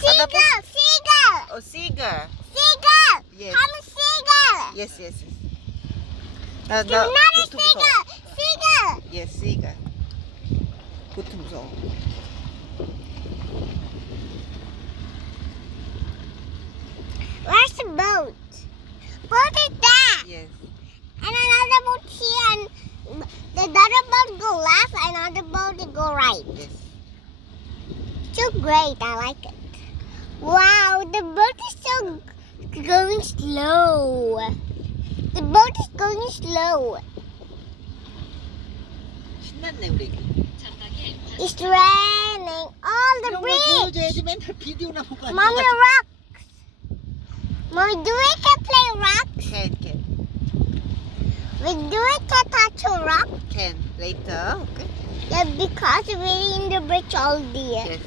Seagull, seagull, Oh, seagull. seagull. Yes. I'm a seagull. Yes, yes, yes. There's another seagull, seagull. Yes, seagull. 보트 무서워. Where's the boat? Boat is that. Yes. And another boat here, and the other boat go left, and another boat go right. Yes. So great, I like it. Wow, the boat is so going slow. The boat is going slow. 신났네 우리 애기. It's raining all the 이런 걸 bridge. 보여줘야지 맨날 비디오나 보고 앉아가지고. Mommy, rocks. Mommy, do we can play rocks? Can. Do we can touch a rock? Can. Later. Okay. Yeah, because we're in the bridge all day. Yes.